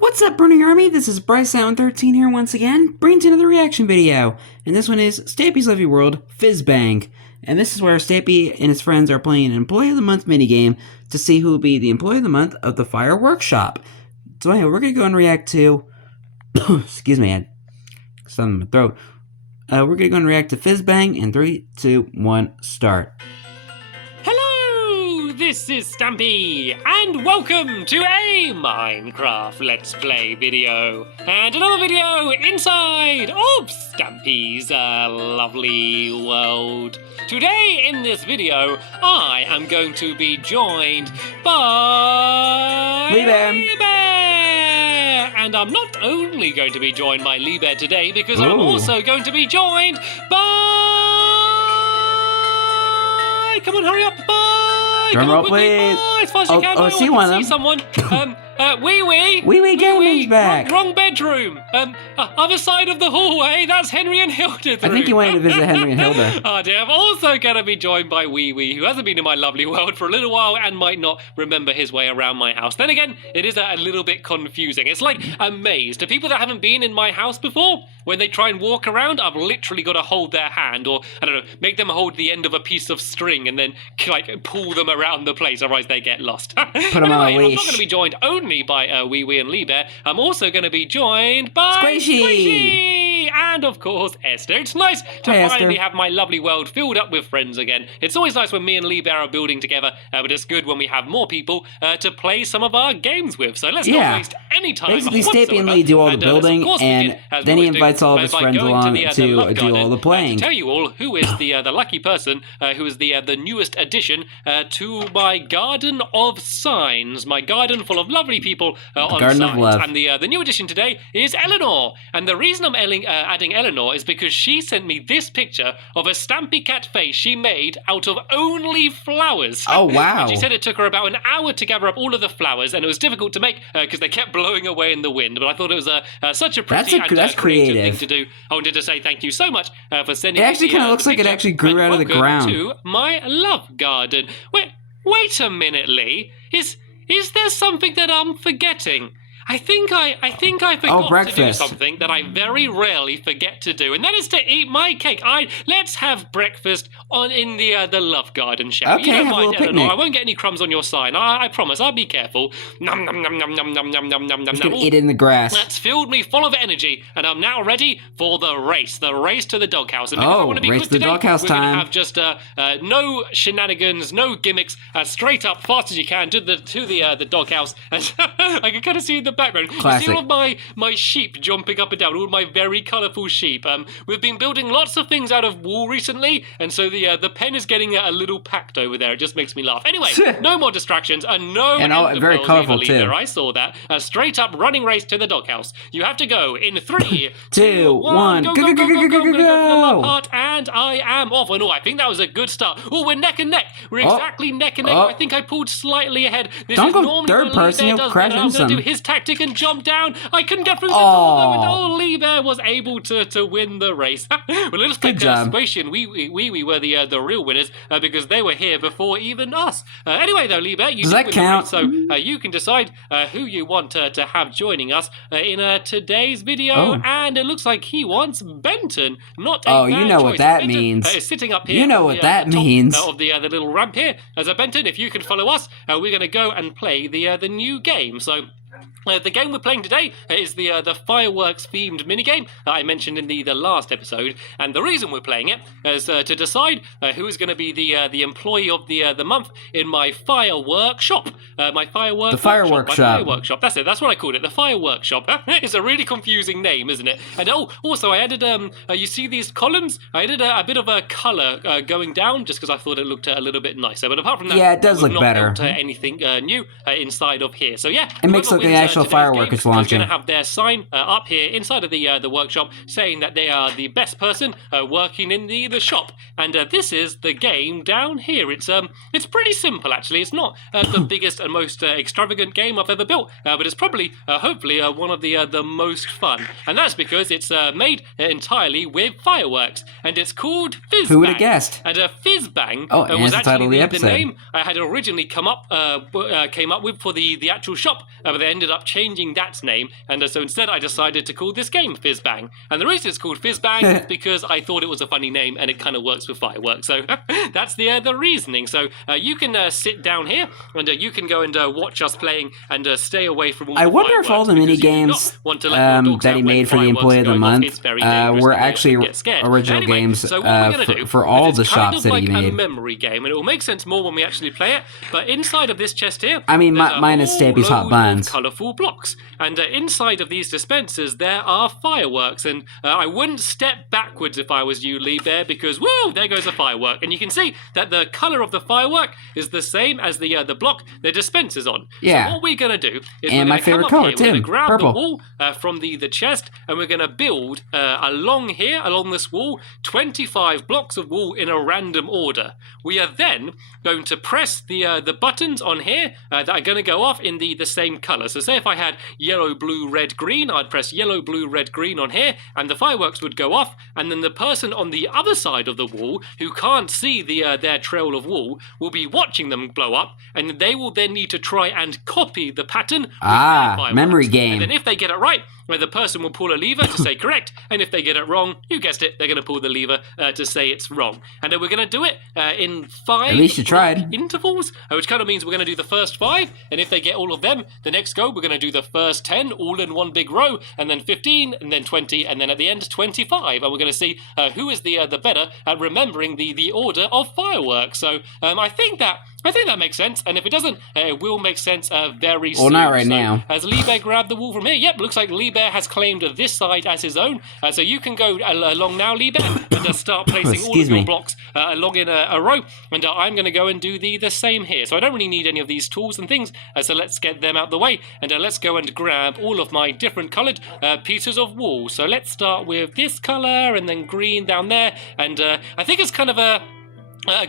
What's up, Burning Army? This is BryceAllen13 here once again, bringing you another reaction video. And this one is Stampy's Lovely World Fizz Bang. And this is where Stampy and his friends are playing an Employee of the Month minigame to see who will be the Employee of the Month of the Fire Workshop. So anyway, we're going to go and react to... excuse me, I had something in my throat. We're going to go and react to Fizz Bang in 3, 2, 1, start. This is Stampy, and welcome to a Minecraft Let's Play video, and another video inside of Stampy's lovely world. Today in this video, I am going to be joined by Lee and I'm not only going to be joined by Lee Bear today, because I'm also going to be joined by... Come on, hurry up, bye! Drum roll, please. As fast as you can. I see one of them. Someone. Wee Gaming's back. Wrong bedroom. Other side of the hallway. That's Henry and Hilda's room. I think you wanted to visit Henry and Hilda. Oh dear. I'm also going to be joined by Wee, who hasn't been in my lovely world for a little while and might not remember his way around my house. Then again, it is a little bit confusing. It's like a maze. To people that haven't been in my house before, when they try and walk around, I've literally got to hold their hand, or I don't know, make them hold the end of a piece of string and then like pull them around the place, otherwise they get lost. Put them on a leash. I'm not going to be joined only by Wee and Lee Bear. I'm also going to be joined by Squishy and of course Esther. It's nice to finally have my lovely world filled up with friends again. It's always nice when me and Lee Bear are building together, but it's good when we have more people to play some of our games with. So let's not waste any time. Basically, Stampy and Lee do all the building, and then he invites all of his friends along to do all the playing. To tell you all who is the lucky person who is the newest addition to my garden of signs, my garden full of lovely people on Garden signs. of Love. And the new addition today is Eleanor. And the reason I'm adding Eleanor is because she sent me this picture of a Stampy cat face she made out of only flowers. Oh, wow. She said it took her about an hour to gather up all of the flowers, and it was difficult to make because they kept blowing away in the wind. But I thought it was such a pretty and creative thing to do. I wanted to say thank you so much for sending me. It actually kind of looks like it actually grew out of the ground. To my love garden. Wait a minute, Lee. Is there something that I'm forgetting? I think I forgot to do something that I very rarely forget to do, and that is to eat my cake. Let's have breakfast in the love garden, shall we? Okay, You don't have a mind, little Eleanor. picnic. I won't get any crumbs on your sign. I promise. I'll be careful. Nom nom nom nom nom nom nom nom nom nom. He's gonna eat it in the grass. That's filled me full of energy, and I'm now ready for the race to the doghouse. And because I want to be race quick to the today, doghouse we're time. going to have just no shenanigans, no gimmicks, straight up, fast as you can to the doghouse. And I can kind of see in the background. Classic. You see all of my sheep jumping up and down, all my very colourful sheep. We've been building lots of things out of wool recently, and so the pen is getting a little packed over there. It just makes me laugh. Anyway, no more distractions, and no very colourful too. I saw that. A straight up running race to the doghouse. You have to go in 3, 2, 1. Go, go, go, go, go, go, go. And I am off. And I think that was a good start. Oh, we're neck and neck. We're exactly neck and neck. I think I pulled slightly ahead. Don't go third person, you'll crash into I'm going to do his tactic and jump down. I couldn't get through the door, and Lee Bear was able to win the race. Well, it looks like Squishy and Wee were the real winners because they were here before even us. Anyway, though, Lee Bear, you does that count? So you can decide who you want to have joining us in today's video, and it looks like he wants Benton, not a you know what that Benton, means. Is sitting up here. You know what that means. Of the little ramp here. As a Benton, if you can follow us, we're going to go and play the new game. So. The game we're playing today is the fireworks-themed minigame I mentioned in the last episode, and the reason we're playing it is to decide who is going to be the employee of the month in my firework shop. My fireworks shop. That's it. That's what I called it. The fireworks shop. It's a really confusing name, isn't it? And also I added you see these columns? I added a bit of a color going down just because I thought it looked a little bit nicer. But apart from that, yeah, it does look better. Not built anything new inside of here. So yeah, it makes it look like the actual firework is launching. They're going to have their sign up here inside of the workshop saying that they are the best person working in the shop. And this is the game down here. It's pretty simple actually. It's not the biggest and most extravagant game I've ever built, but it's probably hopefully one of the most fun. And that's because it's made entirely with fireworks, and it's called Fizz Bang. Who would have guessed? And Fizz Bang the was title of actually the the episode. name I had originally came up with for the actual shop, but they ended up up changing that name, and so instead I decided to call this game Fizz Bang. And the reason it's called Fizz Bang is because I thought it was a funny name and it kind of works with fireworks. So that's the reasoning. So you can sit down here and you can go and watch us playing and stay away from all the I wonder if all the mini games that he made for the Employee of the Month were actually original games for all the shops that he made. It's a memory game, and it will make sense more when we actually play it. But inside of this chest here, I mean, mine is Stampy's Hot Buns. Colourful blocks, and inside of these dispensers there are fireworks. And I wouldn't step backwards if I was you, Lee Bear, because whoa, there goes a firework, and you can see that the colour of the firework is the same as the block the dispenser's on. Yeah. So what we're gonna do is and we're my gonna favorite come color up here, we're gonna too, grab purple. the wall from the chest, and we're gonna build along here, along this wall, 25 blocks of wall in a random order. We are then going to press the buttons on here that are going to go off in the same colour. So say if I had yellow, blue, red, green, I'd press yellow, blue, red, green on here, and the fireworks would go off, and then the person on the other side of the wall who can't see their trail of wall will be watching them blow up, and they will then need to try and copy the pattern with their fireworks. Memory game. And then if they get it right, the person will pull a lever to say correct, and if they get it wrong, you guessed it, they're going to pull the lever to say it's wrong. And then we're going to do it in 5 At least you tried. intervals, which kind of means we're going to do the first 5, and if they get all of them, the next go, we're going to do the first 10 all in one big row, and then 15, and then 20, and then at the end 25, and we're going to see who is the better at remembering the order of fireworks. So I think that makes sense, and if it doesn't, it will make sense very soon. Well, not right now. Has Lee Bear grabbed the wall from here? Yep, looks like Lee Bear has claimed this side as his own. So you can go along now, Lee Bear, and start placing all of your blocks along in a row. And I'm going to go and do the same here. So I don't really need any of these tools and things. So let's get them out the way. And let's go and grab all of my different coloured pieces of wall. So let's start with this colour and then green down there. And I think it's kind of a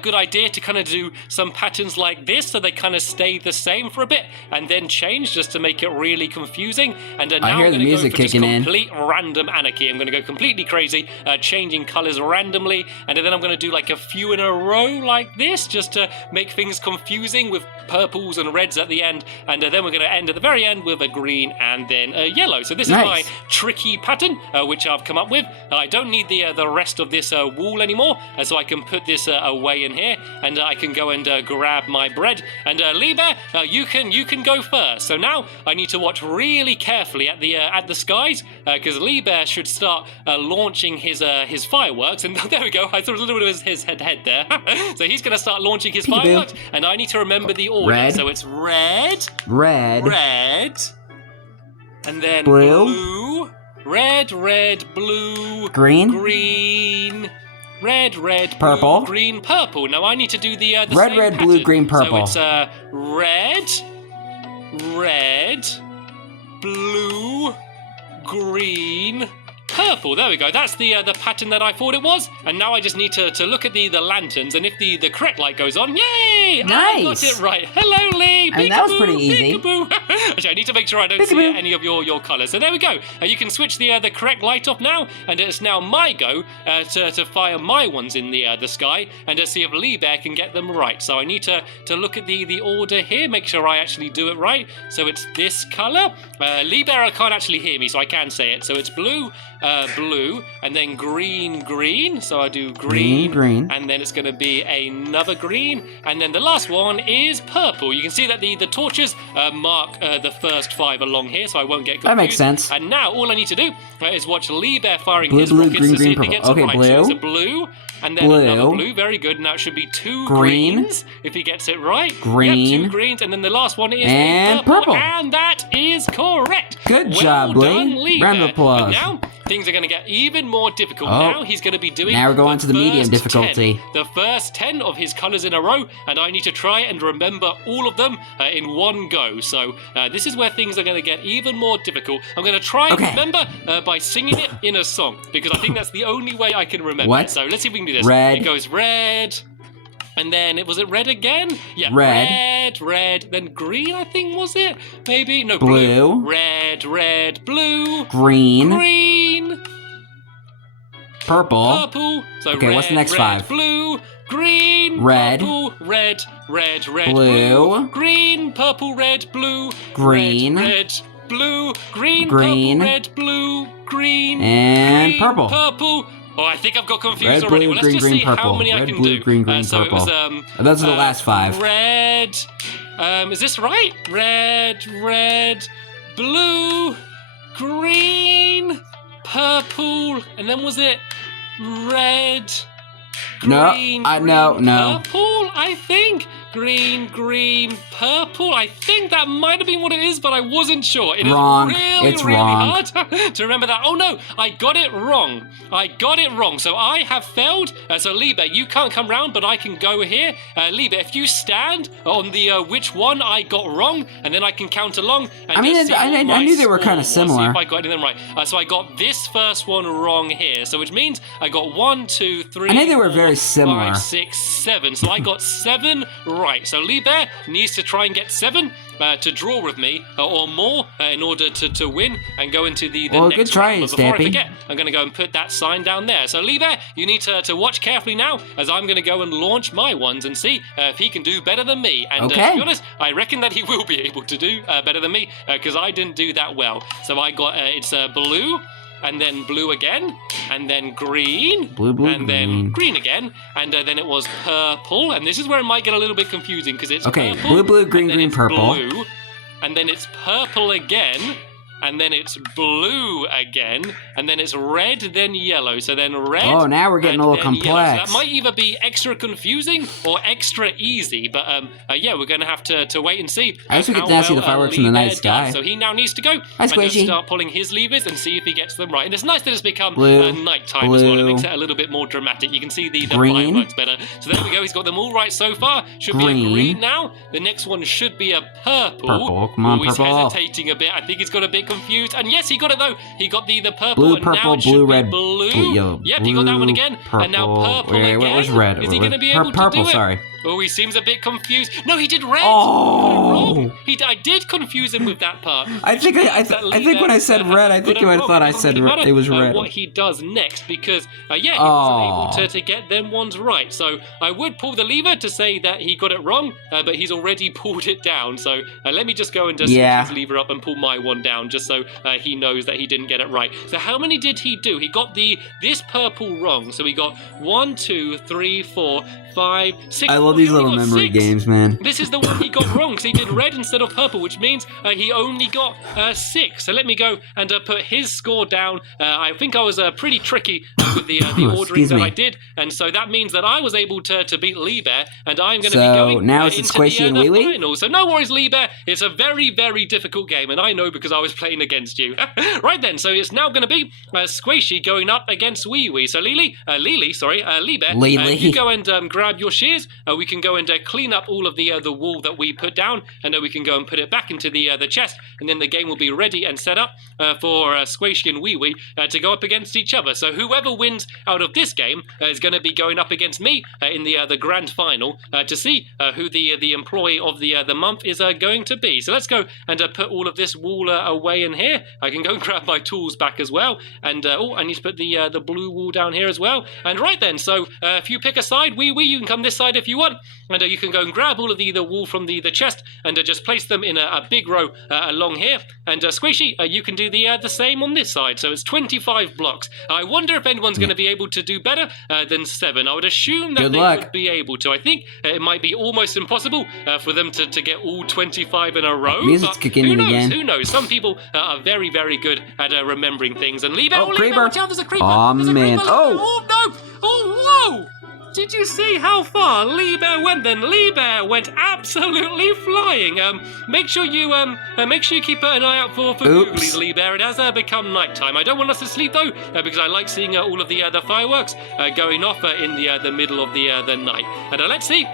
good idea to kind of do some patterns like this so they kind of stay the same for a bit and then change just to make it really confusing. And now I hear I'm the going to music go for just kicking in. complete random anarchy. I'm going to go completely crazy, changing colours randomly, and then I'm going to do like a few in a row like this just to make things confusing with purples and reds at the end, and then we're going to end at the very end with a green and then a yellow. So this is my tricky pattern which I've come up with. I don't need the rest of this wall anymore, so I can put this away in here, and I can go and grab my bread. And Lee Bear, you can go first. So now I need to watch really carefully at the skies, because Lee Bear should start launching his fireworks. And there we go. I saw a little bit of his head there. So he's going to start launching his fireworks, and I need to remember the order. Red. So it's red, and then blue, red, blue, green. Red, purple, blue, green, purple. Now I need to do the red, same red, pattern. blue, green, purple. So it's red, blue, green, purple. There we go. That's the pattern that I thought it was. And now I just need to look at the lanterns, and if the correct light goes on, yay! Nice. I got it right. Hello, Lee. I mean, that was pretty easy. Actually, I need to make sure I don't see any of your colours. So there we go. You can switch the correct light off now, and it's now my go to fire my ones in the sky and to see if Lee Bear can get them right. So I need to look at the order here, make sure I actually do it right. So it's this colour. Lee Bear can't actually hear me, so I can say it. So it's blue, blue, and then green. So I do green, and then it's going to be another green, and then the last one is purple. You can see that the torches mark the first 5 along here, so I won't get confused. That makes sense. And now all I need to do is watch Lee Bear firing Blue, his blue, rockets green, to see green, if he purple. gets Okay, it right. blue. So it's a blue, and then another blue. Very good. Now it should be 2 greens if he gets it right. Green. Yep, 2 greens, and then the last one is and purple. And that is correct. Good job, Lee. Round of applause. But now things are going to get even more difficult. Now he's going to be doing. Now we're going to the medium difficulty. The first 10 of his colours in a row, and I need to try and remember all of them in one go. So this is where things are going to get even more difficult. I'm going to try and remember by singing it in a song, because I think that's the only way I can remember it. So let's see if we can do this. Red. It goes red. And then, was it red again? Yeah, red, then green, I think, was it? Maybe? No, blue. Red, blue. Green. Purple. So okay, what's the next 5? Blue, green, red, purple, red, blue, green, purple, red, blue, green, red, blue, green, Green. purple, red, blue, green, And green, purple. purple. Oh, I think I've got confused Red, already. blue, Well, let's green, just green, see how purple. many I Red, can blue, do. green, green, So purple. it was Those are the last 5. Red. Is this right? Red, blue, green, purple, and then was it red, green, no. purple? I think. Green, purple. I think that might have been what it is, but I wasn't sure. It Wrong. is really, It's really wrong. hard to remember that. Oh no, I got it wrong. So I have failed. So Liebe, you can't come round, but I can go here. Liebe, if you stand on the which one I got wrong, and then I can count along. And I mean, see what I my knew they were score kind of was. similar. See if I got anything right. So I got this first one wrong here. So which means I got 1, 2, 3. I knew they were 4, very similar. 5, 6, 7. So I got 7 right. So Liebe needs to try and get 7 to draw with me or more in order to win and go into the Well, next good try, round. But before I Stampy. forget, I'm going to go and put that sign down there. So Liebe, you need to watch carefully now as I'm going to go and launch my ones and see if he can do better than me. And Okay. to be honest, I reckon that he will be able to do better than me because I didn't do that well. So I got, it's blue, and then blue again, and then green, Blue, and then green. green again, and then it was purple, and this is where it might get a little bit confusing because it's Okay, purple, blue, green, and then green, it's purple. blue, and then it's purple again, and then it's blue again, and then it's red, then yellow. So then red. Oh, now we're getting and a little then yellow. So complex. that might either be extra confusing or extra easy, but yeah, we're going to have to wait and see. I guess we get how to see well, the fireworks in the night Liebe sky. does. So he now needs to go Hi, and just Squishy. start pulling his levers and see if he gets them right. And it's nice that it's become Blue, nighttime as well. It blue, makes it a little bit more dramatic. You can see the green. fireworks better. So there we go. He's got them all right so far. Should be a Green. green now. The next one should be a purple. Purple. Come on, Ooh, he's purple. hesitating a bit. I think he's got a bit confused. And yes, he got it though. He got the purple. Blue, and now purple, it should blue, be red, blue. blue, yellow, Yep, he got that one blue, again. And now purple. purple Wait, again. what was red? Is he going to be able to Purple, do it? sorry. Oh, he seems a bit confused. No, he did red. Oh. He got it wrong. I did confuse him with that part. I think when I said red, I think you might have thought I said it was red. What he does next, because yeah, he Oh. was able to get them ones right. So I would pull the lever to say that he got it wrong, but he's already pulled it down. So let me just go and just switch his lever up and pull my one down, just so he knows that he didn't get it right. So how many did he do? He got this purple wrong. So he got 1, 2, 3, 4, 5, 6. I love Oh, he these only little got memory 6. games, man. This is the one he got wrong, so he did red instead of purple, which means he only got 6. So let me go and put his score down. I think I was pretty tricky with the ordering that I did, and so that means that I was able to beat Liebe, and I'm going to be going now it's into Squishy and the Wee Wee? final. So no worries, Liebe. It's a very, very difficult game, and I know because I was playing against you. Right then, so it's now going to be Squishy going up against Wee Wee. So Liebe, you go and grab your shears. We can go and clean up all of the wool that we put down, and then we can go and put it back into the chest, and then the game will be ready and set up for Squishy and Wee Wee to go up against each other. So whoever wins out of this game is going to be going up against me in the grand final to see who the employee of the month is going to be. So let's go and put all of this wool away in here. I can go and grab my tools back as well, and I need to put the blue wool down here as well. And right then, so if you pick a side, Wee Wee, you can come this side if you want, and you can go and grab all of the wool from the chest and just place them in a big row along here. And Squishy, you can do the same on this side. So it's 25 blocks. I wonder if anyone's going to be able to do better than 7. I would assume that Good they luck. would be able to. I think it might be almost impossible for them to get all 25 in a row. Music's but kicking who in knows? again. Who knows? Some people are very, very good at remembering things. And Liebe, Oh, Liebe, creeper. watch out, there's a creeper. Aw, There's a man. creeper. Oh. no! Oh, whoa! Did you see how far Liebe went then? Liebe went absolutely flying. Make sure you keep an eye out for googlies, Liebe. It has become nighttime. I don't want us to sleep though, because I like seeing all of the fireworks going off in the middle of the night. And let's see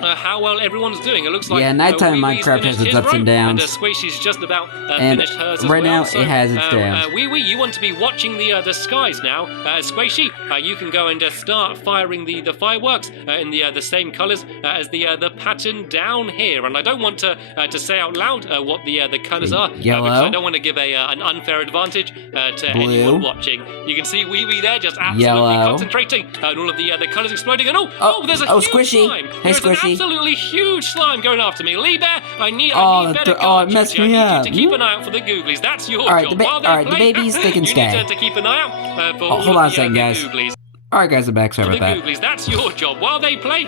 how well everyone's doing. It looks like nighttime Wee Wee's Minecraft has finished its his ups and row, downs. and Squishy's just about And finished hers as right well. now, it has its downs. Wee Wee, you want to be watching the skies now. Squishy, you can go and start firing the fireworks in the same colours as the pattern down here. And I don't want to say out loud what the colours are, Yellow. because I don't want to give an unfair advantage to anyone watching. You can see Wee Wee there just absolutely Yellow. concentrating on all of the colours exploding. And oh, there's a huge Squishy. slime. Hey, There's Squishy. absolutely huge slime going after me. Lee Bear, I need better it messed me up. I need you to keep an eye out for the googlies. That's your Alright, job. the babies, they can stay. You need to keep an eye out for all hold on a of second, the guys. googlies. Alright, guys, I'm back. Sorry about that. Googlies, that's your job. While they play,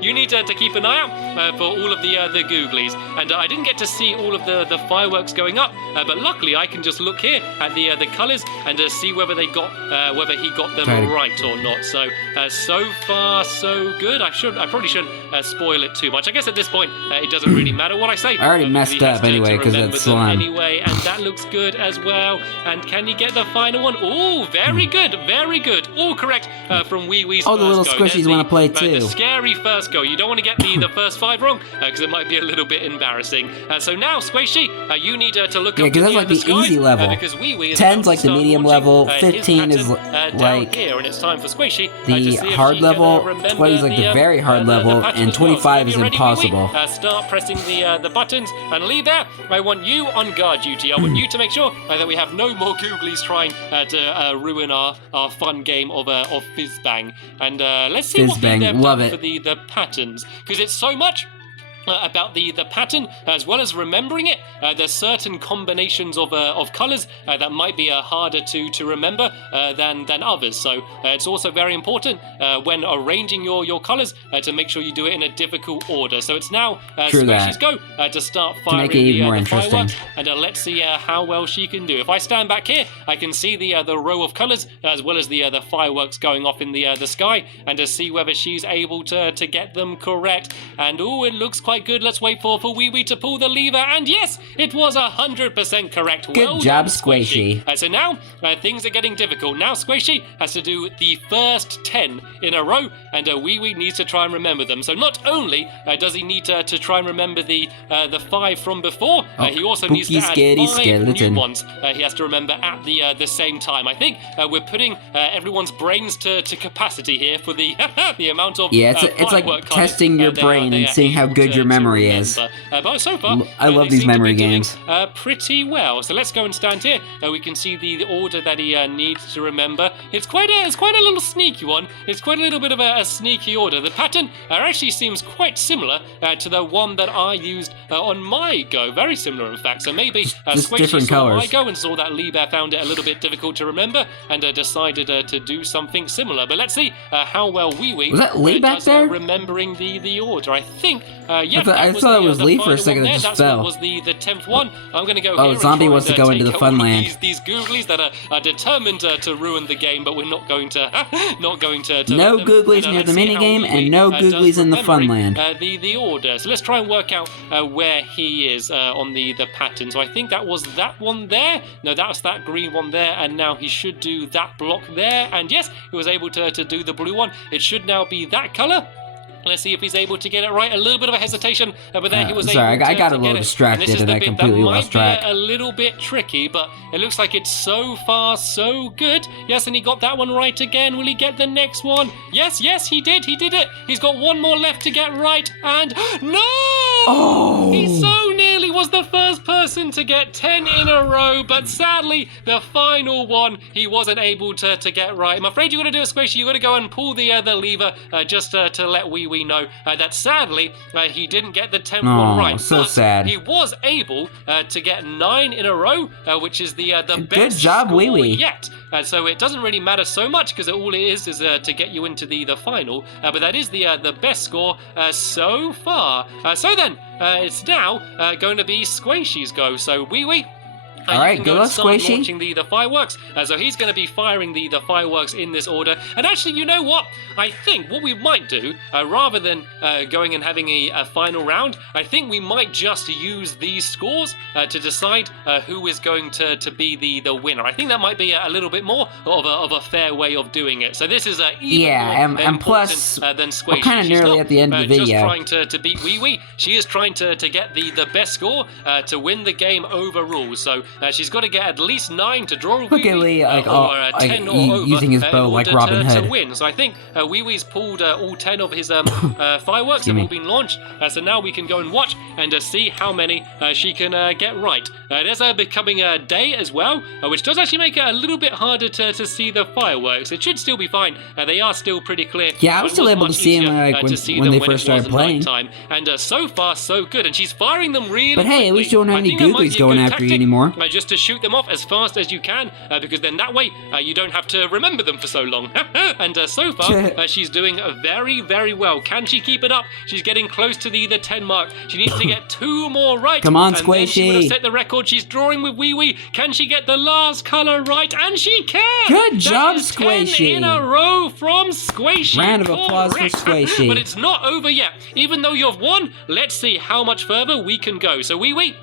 you need to keep an eye out for all of the googlies. And I didn't get to see all of the fireworks going up, but luckily I can just look here at the colours and see whether he got them right or not. So so far so good. I probably shouldn't spoil it too much. I guess at this point it doesn't really matter what I say. I already messed up anyway because that's slime. Anyway, and that looks good as well. And can you get the final one? Oh, very good, very good. All correct from Wee Wee's the little squishies want to play too. The scary first go. You don't want to get the first 5 wrong because it might be a little bit embarrassing. So now, Squishy, you need to look up because that's like the easy level. Because Wee Wee is 10's like the medium level, 15 is like here, and it's time for Squishy the hard level, 20 is like the very hard level, and 25 is impossible. Start pressing the buttons, and Lee Bear, I want you on guard duty. I want you to make sure that we have no more googlies trying to ruin our fun game of Fizz Bang. And let's see what they've done for the patterns, because it's so much about the pattern as well as remembering it. There's certain combinations of colours that might be harder to remember than others. So it's also very important when arranging your colours to make sure you do it in a difficult order. So it's now Squishy's go to start firing the fireworks, and let's see how well she can do. If I stand back here, I can see the row of colours as well as the fireworks going off in the sky, and to see whether she's able to get them correct. And oh, it looks quite good. Let's wait for Wee Wee to pull the lever, and yes, it was 100% correct. Good job, Squishy. So now things are getting difficult. Now Squishy has to do the first 10 in a row, and Wee Wee needs to try and remember them. So not only does he need to try and remember the 5 from before, he also needs to add 5 new ones he has to remember at the same time. I think we're putting everyone's brains to capacity here for the the amount of it's like testing your brain and seeing how good your memory is. But so far, I love these memory games. Pretty well. So let's go and stand here. We can see the order that he needs to remember. It's quite a little sneaky one. It's quite a little bit of a sneaky order. The pattern actually seems quite similar to the one that I used on my go. Very similar, in fact. So maybe Squishy saw my go and saw that Lee Bear found it a little bit difficult to remember and decided to do something similar. But let's see how well Wee Wee does remembering the order. I think, I thought it was Lee for a second. It just fell. That was the 10th one. I'm going to go here. Zombie wants to go into the fun land. These googlies that are determined to ruin the game, but we're not going to. No googlies near the mini game, and no googlies in the fun land. The order. So let's try and work out where he is on the pattern. So I think that was that one there. No, that was that green one there, and now he should do that block there. And yes, he was able to do the blue one. It should now be that color. Let's see if he's able to get it right. A little bit of a hesitation, but there he was able to I got a little distracted and I completely lost track. A little bit tricky, but it looks like it's so far so good. Yes, and he got that one right again. Will he get the next one? Yes, he did. He did it. He's got one more left to get right, and no! Oh! He so nearly was the first person to get 10 in a row, but sadly, the final one he wasn't able to get right. I'm afraid you're going to do it, Squishy. You've got to go and pull the lever just to let we know that sadly he didn't get the 10th one right. So sad. He was able to get 9 in a row, which is the best good job, score Wee Wee. yet. So it doesn't really matter so much because all it is to get you into the final. But that is the best score so far. So then it's now going to be Squishy's go. So Wee Wee. Alright, good luck, Squishy. Launching the fireworks. So he's going to be firing the fireworks in this order. And actually, you know what? I think what we might do, rather than going and having a final round, I think we might just use these scores to decide who is going to be the winner. I think that might be a little bit more of a fair way of doing it. So this is even more and plus, than Squishy. we're kind of nearly at the end of the video. Just trying to beat Wee Wee. She is trying to get the best score to win the game overall. So she's got to get at least 9 to draw a Look at Lee, like, or 10 or over using his bow in like order Robin to Hood. win. So I think Wee Wee's pulled all 10 of his fireworks have all been launched. So now we can go and watch and see how many she can get right. There's becoming a day as well, which does actually make it a little bit harder to see the fireworks. It should still be fine. They are still pretty clear. Yeah, I was still able to see them like when they first started playing. And so far, so good. And she's firing them really But hey, at least you don't have any googlies going after you anymore. Just to shoot them off as fast as you can, because then that way you don't have to remember them for so long. And so far, she's doing very, very well. Can she keep it up? She's getting close to the 10 mark. She needs to get 2 more right. Come on, and then she would have Squishy. set the record. She's drawing with Wee Wee. Can she get the last color right? And she can! Good job, That is Squishy. 10 in a row from Squishy. Round of applause for Correct. Squishy. But it's not over yet. Even though you've won, let's see how much further we can go. So Wee Wee,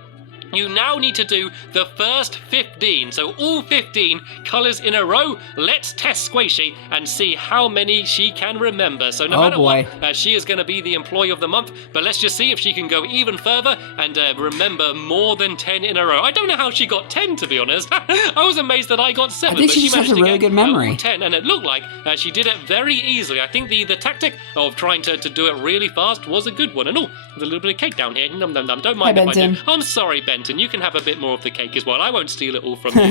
you now need to do the first 15. So all 15 colors in a row. Let's test Squishy and see how many she can remember. So no matter what, she is going to be the employee of the month. But let's just see if she can go even further and remember more than 10 in a row. I don't know how she got 10, to be honest. I was amazed that I got 7. I think but she just has managed a really to get good memory. 10, and it looked like she did it very easily. I think the tactic of trying to do it really fast was a good one. And there's a little bit of cake down here. Num num num. Don't mind if I do. I'm sorry, Benton. You can have a bit more of the cake as well. I won't steal it all from you.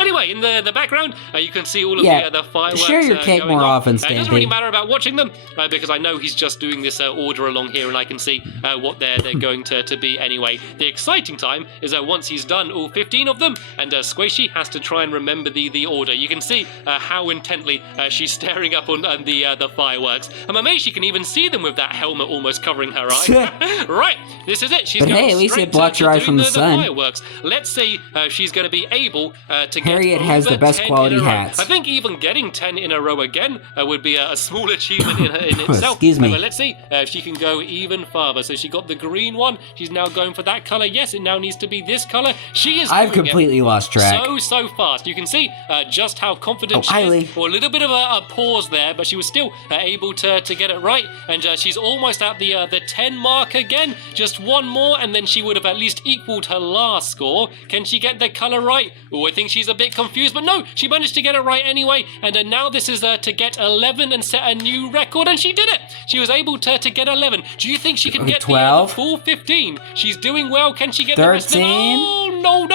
Anyway, in the background, you can see all of the fireworks. Share your cake more often, Stampy. It doesn't really matter about watching them because I know he's just doing this order along here, and I can see what they're going to be anyway. The exciting time is once he's done all 15 of them, and Squishy has to try and remember the order. You can see how intently she's staring up on the fireworks. I'm amazed she can even see them with that helmet almost covering her eye. Right, this is it. She's going hey, at least it blocks your eye from the sun. Fireworks. Let's see if she's going to be able to get Harriet has the best 10 quality in a row. hats. I think even getting 10 in a row again would be a small achievement in itself. Excuse me. But let's see if she can go even farther. So she got the green one. She's now going for that color. Yes, it now needs to be this color. She is I've doing completely it lost track. so fast. You can see just how confident she is. Or a little bit of a pause there, but she was still able to get it right. And she's almost at the 10 mark again. Just one more, and then she would have at least equaled her last score. Can she get the color right? Oh, I think she's a bit confused, but no, she managed to get it right anyway. And now this is to get 11 and set a new record, and she did it. She was able to get 11. Do you think she can get 12? the full 15? She's doing well. Can she get 13? the rest of it? Oh, no,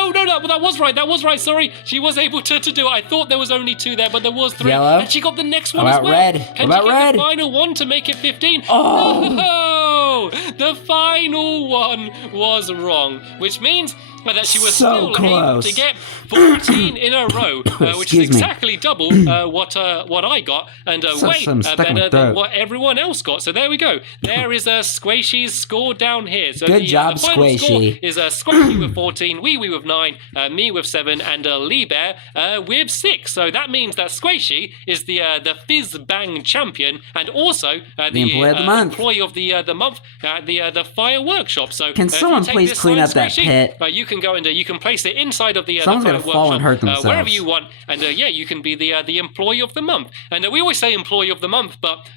that was right. That was right. Sorry, she was able to do it. I thought there was only 2 there, but there was 3. Yellow. And she got the next one How as well. about red? Can How she about get red? the final one to make it 15? Oh. No, the final one was wrong, which means that she was So still close. able to get 14 in a row, which is exactly double what I got, and way better than what everyone else got. So there we go. There is Squishy's score down here. So Good job, the final Squishy. score is Squishy with 14, Wee Wee with 9, me with 7, and Lee Bear with 6. So that means that Squishy is the Fizz Bang champion, and also the employee of the month. Employee of the month at the fire workshop. So Can someone please clean up that pit? You can go and you can place it inside of the Someone's fire gonna fall and hurt workshop, wherever themselves. you want, and you can be the employee of the month. And we always say employee of the month, but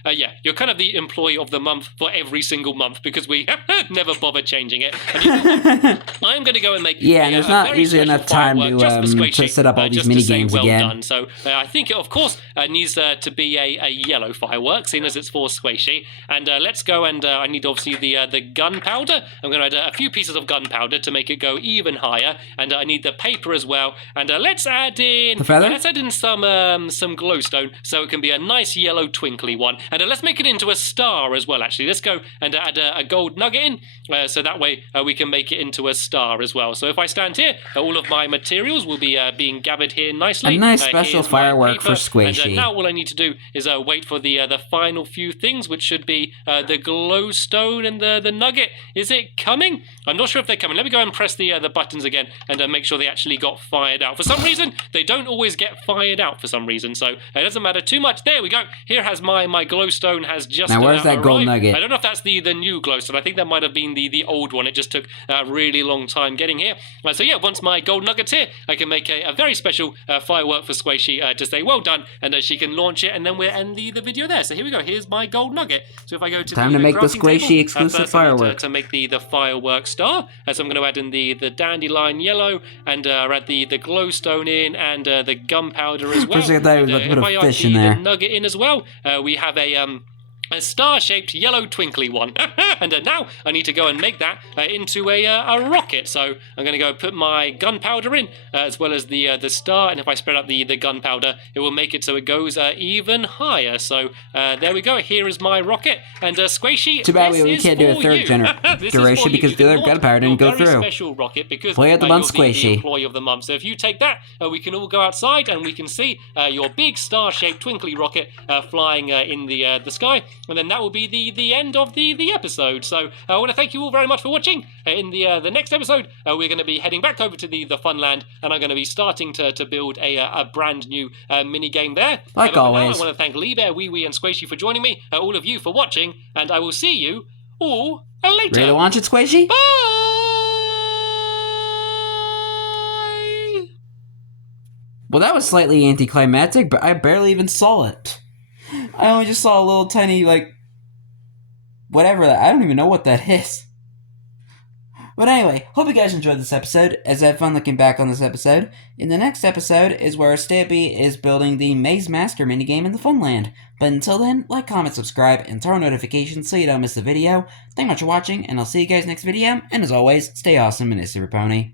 you're kind of the employee of the month for every single month because we never bother changing it. And you know, I'm going to go and make and there's not very usually special enough time firework just for Squishy, to set up all these just mini to say games well again. done. So I think it, of course, needs to be a yellow firework, seeing as it's for Squishy. And let's go and I need obviously the gunpowder. I'm going to add a few pieces of gunpowder to make it go even higher, and I need the paper as well. And let's add in the feather? Let's add in some glowstone so it can be a nice yellow twinkly one. And let's make it into a star as well. Actually, let's go and add a gold nugget in, so that way we can make it into a star as well. So if I stand here, all of my materials will be being gathered here nicely. A nice special here's my firework paper, for Squishy. And now all I need to do is wait for the final few things, which should be the glowstone and the nugget. Is it coming? I'm not sure if they're coming. Let me go and press the buttons again and make sure they actually got fired out. For some reason, they don't always get fired out for some reason, so it doesn't matter too much. There we go. Here has my glowstone has just now where's that arrived. gold nugget? I don't know if that's the new glowstone. I think that might have been the old one. It just took a really long time getting here. So yeah, once my gold nugget's here, I can make a very special firework for Squishy to say well done, and she can launch it, and then we'll end the video there. So here we go. Here's my gold nugget. So if I go to time to make the crafting Squishy table, exclusive first I need firework. to make the firework star. So I'm going to add in the dandelion yellow, and add the glowstone in, and the gunpowder as well. For a second, I thought you would If I put a add fish in there. the nugget in as well, we have a star-shaped yellow twinkly one. And now I need to go and make that into a rocket. So I'm going to go put my gunpowder in, as well as the star, and if I spread out the gunpowder, it will make it so it goes even higher. So there we go. Here is my rocket, and Squishy, too bad this we is can't do a for third you. duration because the other gunpowder didn't go very through. Special rocket because Play of the month, you're the Squishy. employee of the month. So if you take that, we can all go outside and we can see your big star-shaped twinkly rocket flying in the sky, and then that will be the end of the episode. So I want to thank you all very much for watching. In the next episode, we're going to be heading back over to the Funland, and I'm going to be starting to build a brand new mini game there. Like But for now, always. I want to thank Lee Bear, Wee Wee, and Squishy for joining me. All of you for watching, and I will see you all later. Ready to launch it, Squishy? Bye. Well, that was slightly anticlimactic, but I barely even saw it. I only just saw a little tiny, like, whatever that. I don't even know what that is. But anyway, hope you guys enjoyed this episode, as I had fun looking back on this episode. In the next episode is where Stampy is building the Maze Master minigame in the Funland. But until then, like, comment, subscribe, and turn on notifications so you don't miss the video. Thank you much for watching, and I'll see you guys next video. And as always, stay awesome and it's Super Pony.